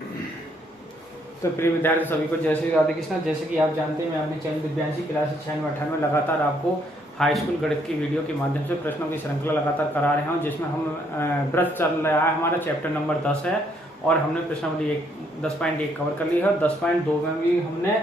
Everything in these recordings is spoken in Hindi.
तो प्रिय विद्यार्थी सभी को जय श्री राधे कृष्णा। जैसे कि आप जानते हैं, मैं अपने चैनल दिव्यांशी क्लास 96 लगातार आपको हाई स्कूल गणित की वीडियो के माध्यम से प्रश्नों की श्रृंखला लगातार करा रहे हूं, जिसमें हम व्रत चल रहा है, हमारा चैप्टर नंबर 10 है और हमने प्रश्नावली 10.1 कवर कर ली है और 10.2 में भी हमने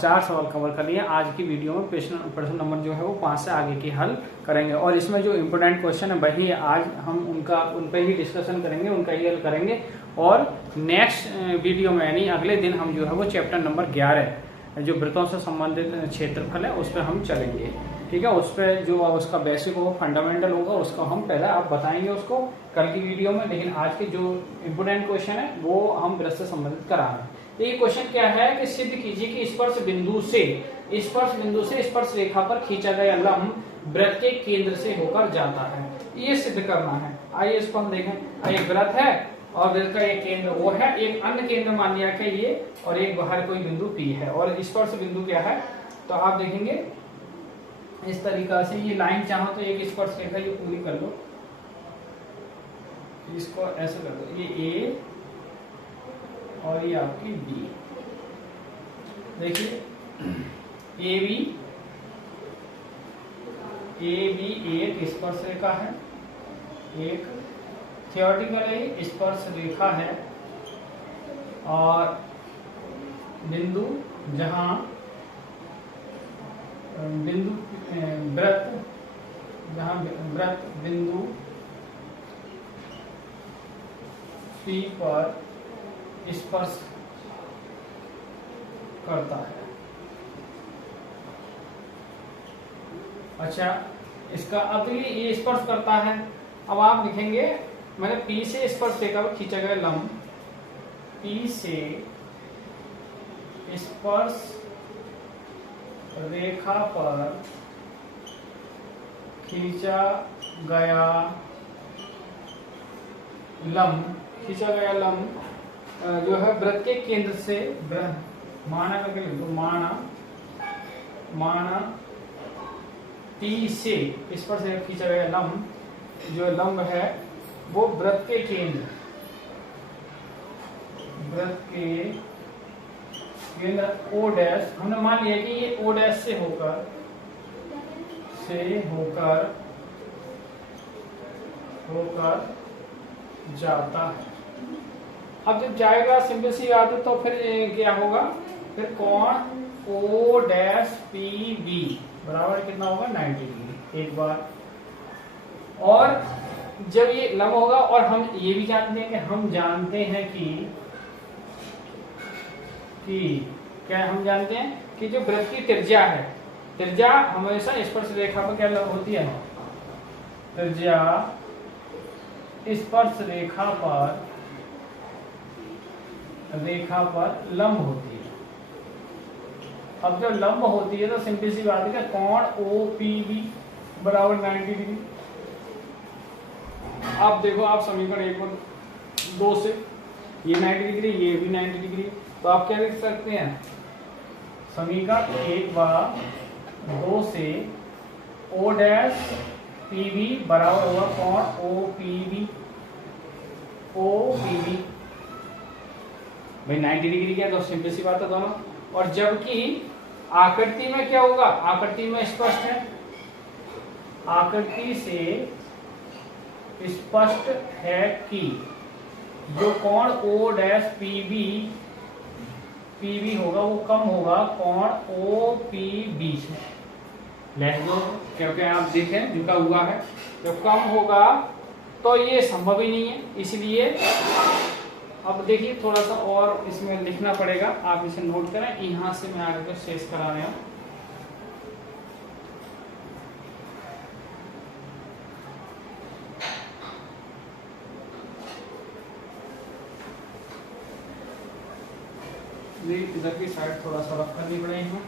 4 सवाल कवर कर लिए। आज की वीडियो में प्रश्न नंबर जो है वो 5 से आगे की हल करेंगे और इसमें जो इम्पोर्टेंट क्वेश्चन है वही आज हम उन पर ही डिस्कशन करेंगे, उनका ही हल करेंगे। और नेक्स्ट वीडियो में यानी अगले दिन हम जो है वो चैप्टर नंबर 11 जो वृत्तों से संबंधित क्षेत्रफल है उस पर हम चलेंगे। ठीक है, उस पर जो उसका बेसिक होगा, फंडामेंटल होगा, उसको हम पहले आप बताएंगे उसको कल की वीडियो में। लेकिन आज के जो इम्पोर्टेंट क्वेश्चन है वो हम वृत्त से संबंधित करा रहे हैं। तो ये क्वेश्चन क्या है कि सिद्ध कीजिए कि स्पर्श बिंदु से स्पर्श रेखा पर खींचा गया लंब वृत्त के केंद्र से होकर जाता है। ये सिद्ध करना है। आइए इसको हम देखें। एक वृत्त है और वृत्त का एक केंद्र वो है, एक अन्य केंद्र मान लिया कि ये, और एक बाहर कोई बिंदु P है और स्पर्श बिंदु क्या है। तो आप देखेंगे इस तरीका से ये लाइन चाहो तो एक स्पर्श रेखा ये पूरी कर लो, इसको ऐसे कर दो, ये A और ये आपकी B। देखिए AB एक स्पर्श रेखा है, एक थियोरेटिकली स्पर्श रेखा है और बिंदु जहां वृत्त बिंदु P पर स्पर्श करता है। अच्छा, इसका अब ये स्पर्श करता है। अब आप लिखेंगे मैंने P से स्पर्श रेखा पर खींचा गया लंब, P से स्पर्श रेखा पर खींचा गया लंब जो है वृत्त के केंद्र से माना करके लिख दो, माना P से स्पर्श रेखा खींचा गया लंब, जो लंब है वो वृत्त के केंद्र O डैश, हमने मान लिया कि ये O डैश से होकर जाता है। अब जब जाएगा सिंपल सी बात है, तो फिर क्या होगा, फिर कोण O डैश PB बराबर कितना होगा 90 डिग्री एक बार। और जब ये लंब होगा, और हम ये भी जानते हैं कि जो वृत्त की त्रिज्या है, त्रिज्या हमेशा स्पर्श रेखा पर क्या होती है, त्रिज्या स्पर्श रेखा पर लंब होती है। अब जब लंब होती है तो सिंपल सी बात है कि कोण OPB बराबर 90 डिग्री। आप देखो, आप समीकरण 1 और 2 से ये 90 डिग्री, ये भी 90 डिग्री, तो आप क्या लिख सकते हैं, समीकरण 1 व 2 से O डैश PB बराबर होगा कोण OPB भाई 90 डिग्री क्या, तो सिंपल सी बात है दोनों। और जबकि आकृति में क्या होगा, आकृति में स्पष्ट है, आकृति से स्पष्ट है कि जो कोण O डैश PB होगा वो कम होगा कोण OPB से। लेट गो, क्योंकि आप देखें झुका हुआ है, जब कम होगा तो ये संभव ही नहीं है। इसलिए अब देखिए थोड़ा सा और इसमें लिखना पड़ेगा, आप इसे नोट करें। यहां से मैं आगे शेष करा रहा हूं। इधर की साइड थोड़ा सा रफ करनी पड़ेगी।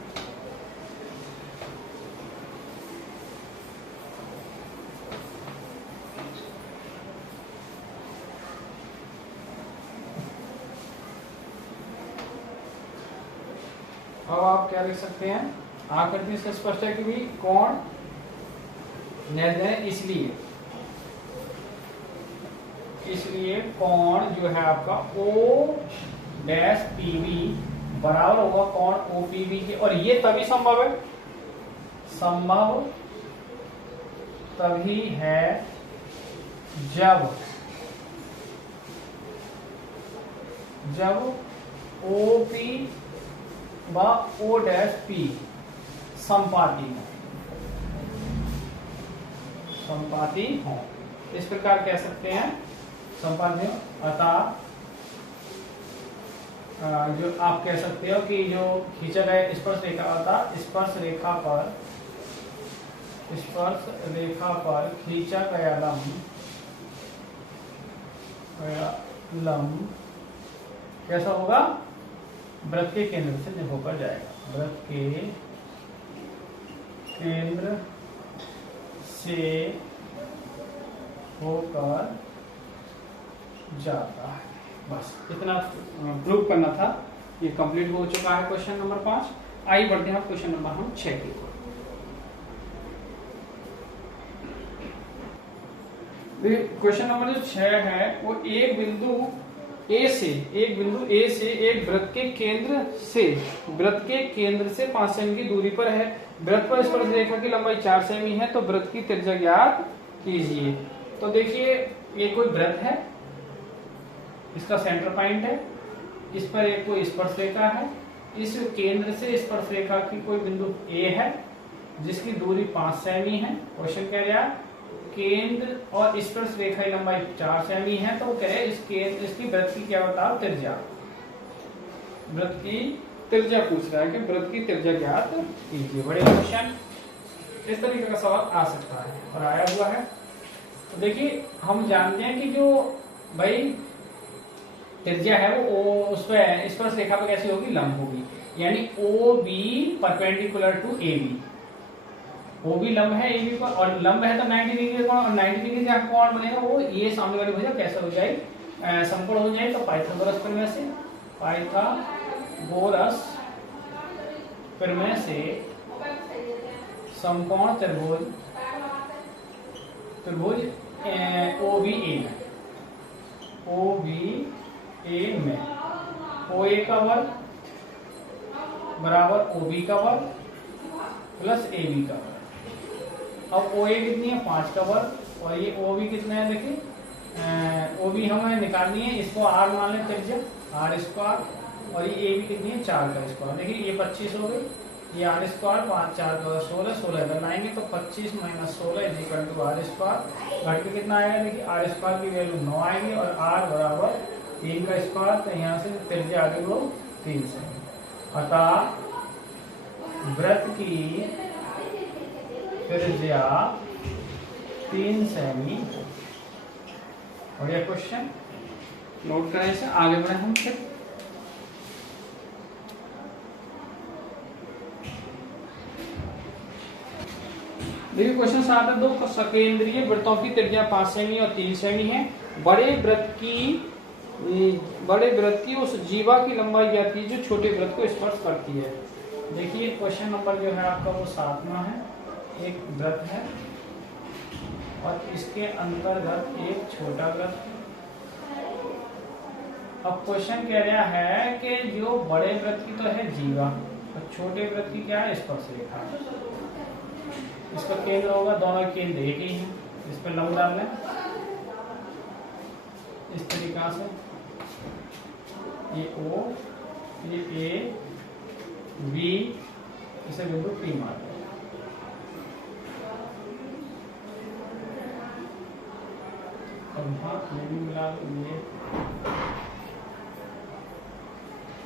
अब आप क्या लिख सकते हैं, आकृति से स्पष्ट है कि भी कोण इसलिए कोण जो है आपका डैश पीबी बराबर होगा कौन, ओपीबी के। और ये तभी संभव है, संभव तभी है जब ओपी व ओ डैश पी संपाती हो। इस प्रकार कह सकते हैं संपाती हो। अतः जो आप कह सकते हो कि जो खींचा गया स्पर्श रेखा, अतः स्पर्श रेखा पर खींचा गया लंब कैसा होगा, वृत्त के केंद्र से होकर जाएगा, वृत्त के केंद्र से होकर जाता है। बस इतना प्रूव करना था, ये कंप्लीट हो चुका है क्वेश्चन नंबर 5। आइए बढ़ते हैं क्वेश्चन नंबर हम 6 की ओर। क्वेश्चन नंबर जो 6 है वो एक बिंदु ए से एक वृत्त के केंद्र से 5 सेमी की दूरी पर है। वृत्त पर स्पर्श रेखा की लंबाई 4 सेमी है, तो वृत्त की त्रिज्या ज्ञात कीजिए। तो देखिए ये कोई वृत्त है, इसका सेंटर पॉइंट है, इस पर एक कोई स्पर्श रेखा है, इस केंद्र से स्पर्श रेखा की कोई बिंदु ए है जिसकी दूरी 5 सेमी है। क्वेश्चन कह रहा है केंद्र और स्पर्श रेखा की लंबाई 4 सेमी है, तो कह रहे इसकी वृत्त की क्या बताओ, त्रिज्या। वृत्त की त्रिज्या पूछ रहा है कि वृत्त की त्रिज्या ज्ञात कीजिए। बड़े क्वेश्चन इस तरीके का सवाल आ सकता है और आया हुआ है। तो देखिए हम जानते हैं कि जो भाई त्रिज्या है वो उस पर स्पर्श रेखा पर कैसी होगी, लंब होगी, यानी O B perpendicular to A B. वो भी लंब है ए बी पर, और लंब है तो 90 डिग्री कोण, और 90 डिग्री का कोण बनेगा वो ये सामने वाली भुजा कैसे हो जाएगी, समकोण हो जाएगी। तो पाइथागोरस प्रमेय से समकोण त्रिभुज OBA में OA का वर्ग बराबर OB का वर्ग प्लस AB का वर्ग। अब OA कितनी है, 5 का वर्ग, और ये OB कितना है, देखिए OB हमें निकालनी है, इसको R मान लें त्रिज्या, R स्क्वायर, और ये AB कितनी है, 4 का स्क्वायर। देखिए ये 25 हो गई, ये R स्क्वायर 5 4 का 16 बनाएंगे तो 25 minus 16 is equal to R square. घट के कितना आएगा, देखिए R स्क्वायर की वैल्यू 9 आएगी, और R बराबर 3 का स्क्वायर, तो यहाँ से त्रिज्या आ गई वो 3 सेमी। अतः वृत्त की त्रिज्या 3 सेमी। बढ़िया क्वेश्चन, नोट करें इसे, आगे बढ़े हम फिर। देखिए क्वेश्चन 7 है, 2 सकेंद्रीय वृत्तों की त्रिज्या 5 सेमी और 3 सेमी है। बड़े वृत्त की उस जीवा की लंबाई ज्ञात कीजिए जो छोटे वृत्त को स्पर्श करती है। देखिए क्वेश्चन नंबर जो है आपका वो 7वां है। एक वृत्त है और इसके अंतर्गत एक छोटा वृत्त। अब क्वेश्चन कह रहा है कि जो बड़े वृत्त की तो है जीवा और छोटे वृत्त की क्या है, स्पर्श रेखा। इसका केंद्र होगा, दोनों केंद्र एक ही है, इस पर लंब डाल लें इस तरीका से, ये O, ये A, B, इसे बिंदु P मान लें। अब हाँ ये भी मिला ये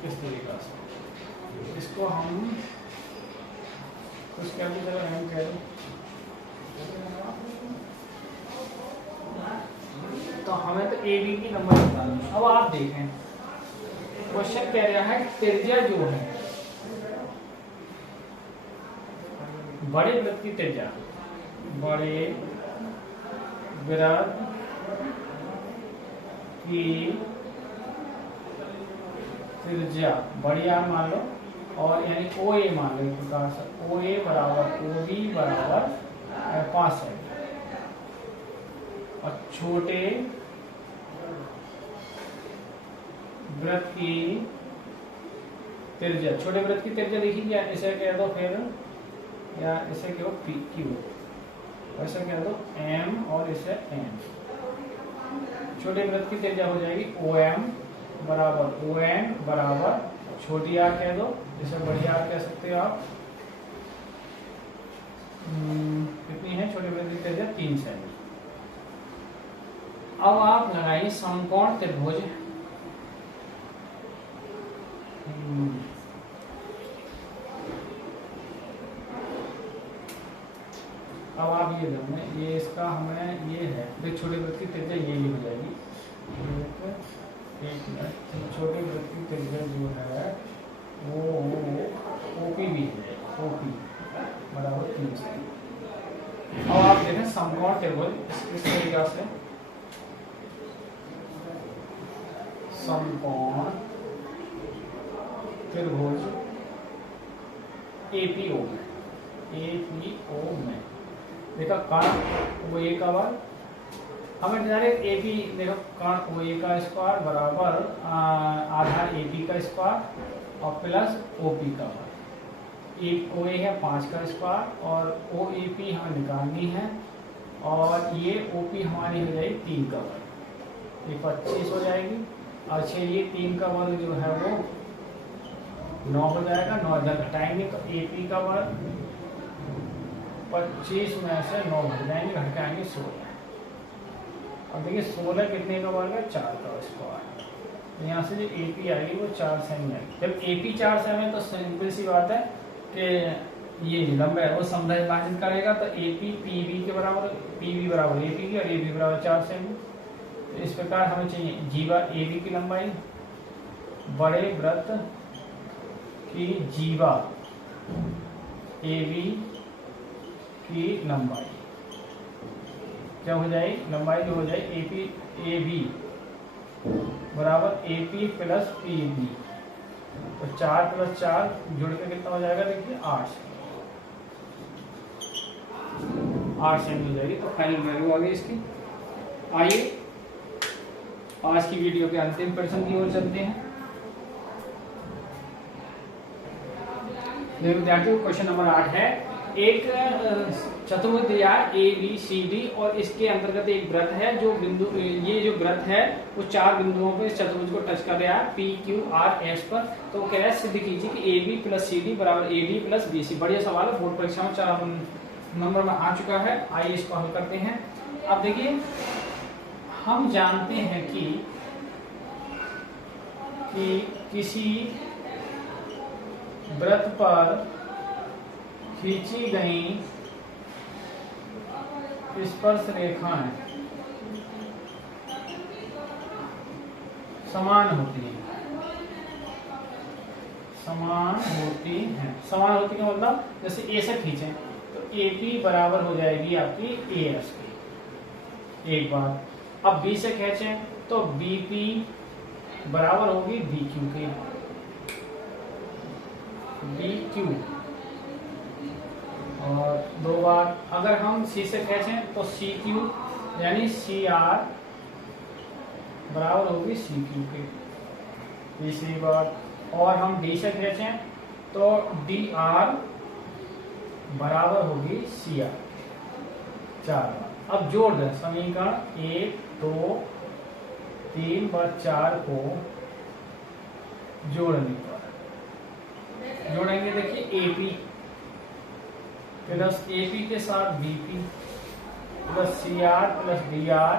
इस तरीका से, इसको हम कुछ क्या की तरह हम कह रहे, तो हमें तो ए बी की नंबर बतानी है। अब आप देखें क्वेश्चन कह रहा है त्रिज्या जो है बड़े वृत्त की त्रिज्या, बड़े वृत्त की त्रिज्या बड़ी आर मान लो, और यानी ओ ए मान लो, प्रकार से ओ ए बराबर ओ बी बराबर 5 है, और छोटे वृत्त की त्रिज्या, छोटे वृत्त की त्रिज्या देखिए, क्या इसे कह दो फिर, या इसे कहो पी क्यू, ऐसा कह दो एम और इसे एन। छोटे वृत्त की त्रिज्या हो जाएगी ओ एम बराबर ओ एन बराबर छोटी आर कह दो, जिसे बड़ी आर कह सकते हो आप। कितनी है छोटे वृत्त की त्रिज्या? 3 सेमी। अब आप लगाइए समकोण त्रिभुज। अब आप ये देखो, ये इसका हमें ये है, देख छोटे वृत्त की त्रिज्या ये हो जाएगी। एक मिनट, छोटे वृत्त की त्रिज्या जो है वो ओपी भी है, ओपी बराबर 3 सेमी। अब आप देखें समकोण त्रिभुज इस तरीका से, समकोण त्रिभुज एपीओ में देखा कर्ण वो ए का वर्ग, हमें डायरेक्ट एपी देखो कर्ण ओ ए का स्क्वायर बराबर आधार एपी का स्क्वायर और प्लस ओपी का वर्ग। ओ ए है 5 का स्क्वायर और ओ ए पी हमें निकालनी है, और ये ओपी हमारी हो जाएगी 3 का वर्ग, ये 25 हो जाएगी। अच्छा ये 3 का वर्ग जो है वो 9 हो जाएगा, 9 इधर घटाएंगे तो एपी का वर्ग 25 में से 9 घट जाएंगे, घट के आएंगे 16। अब देखिए 16 कितने का वर्ग है? 4 का स्क्वायर। यहाँ से जो एपी आएगी वो 4 सेमी आएगी। जब एपी 4 सेमी है तो सिंपल सी बात है कि ये लंबा है वो समझा विभाजित करेगा, तो एपी पीबी के बराबर, पीबी बराबर एपी की और एपी बराबर 4 सेमी। तो इस प्रकार हमें चाहिए जीवा एबी की लंबाई, बड़े वृत्त की जीवा एबी की लंबाई क्या हो जाएगी? लंबाई जो हो जाएगी एपी एबी बराबर एपी प्लस पीबी, तो 4 + 4 जुड़ के कितना हो जाएगा? देखिए 8 सेमी हो जाएगी। तो फाइनल वैल्यू आ गई इसकी। आइए आज की वीडियो के अंतिम प्रश्न की ओर चलते हैं। विद्यार्थियों क्वेश्चन नंबर 8 है, एक चतुर्भुज या ए बी सी डी और इसके अंतर्गत एक वृत्त है जो बिंदु, ये जो वृत्त है वो 4 बिंदुओं पर इस चतुर्भुज को टच कर रहा है पी क्यू आर एस पर। तो कह रहा है सिद्ध कीजिए कि A B plus C D बराबर A D plus B C. बढ़िया सवाल है, बोर्ड परीक्षा में 4 नंबर में आ चुका है। आइए इसको हल करते हैं। अब देखिए हम जानते हैं कि किसी वृत्त पर खींची गई स्पर्श रेखाएं समान होती हैं। समान होती हैं का मतलब जैसे ए से खींचें तो ए पी बराबर हो जाएगी आपकी ए एस की, एक बात। अब बी से खींचें तो बी पी बराबर होगी बी क्यू की, बी क्यू। और 2 बार अगर हम सी से खींचें तो सी क्यू यानी सी आर बराबर होगी सी क्यू की, तीसरी बार। और हम डी से खींचें तो डी आर बराबर होगी सी आर, 4 बार। अब जोड़ दें समीकरण 1 2 3 और 4 को जोड़ने पर जोड़ेंगे। देखिए एपी प्लस एपी के साथ BP plus C R plus D R,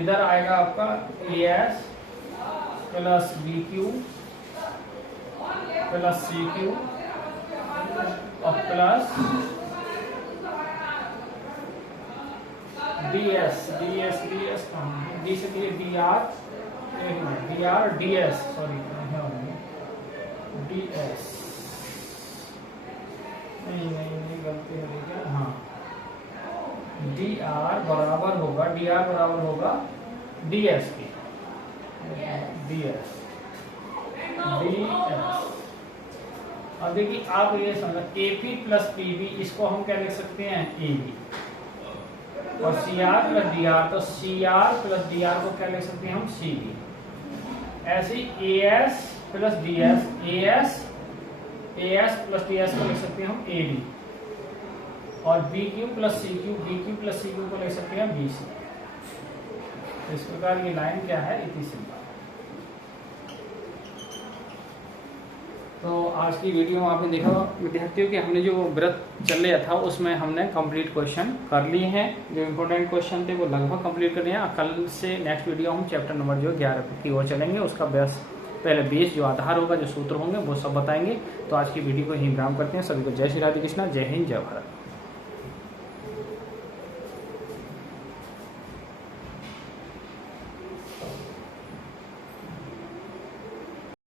इधर आएगा आपका A S plus B Q plus C Q और प्लस डी एस कहाँ, डी से D R D S, sorry D S, नहीं गलती है क्या, हाँ डी आर बराबर होगा डी एस की, डी एस। अब देखिए आप ये समझ एपी प्लस पीबी, इसको हम क्या लिख सकते हैं एबी, और C R plus D R, तो C R plus D R को क्या लिख सकते हैं हम सी बी। ऐसे ही AS plus DS, AS plus DS को लिख सकते हैं हम AD, और BQ plus CQ, BQ plus CQ को लिख सकते हैं BC। इस प्रकार ये लाइन क्या है, इतनी सिंपल। तो आज की वीडियो में आपने देखा विद्यार्थियों कि हमने जो व्रत चल रहा था उसमें हमने कंप्लीट क्वेश्चन कर लिए हैं, जो इम्पोर्टेंट क्वेश्चन थे वो लगभग कंप्लीट कर लिए हैं। कल से नेक्स्ट वीडियो हम चैप्टर नंबर जो 11 की ओर चलेंगे, उसका पहले बेस जो आधार होगा, जो सूत्र होंगे वो सब बताएंगे। तो आज की वीडियो को यहीं विराम करते हैं। सभी को जय श्री राधे कृष्णा, जय हिंद, जय भारत।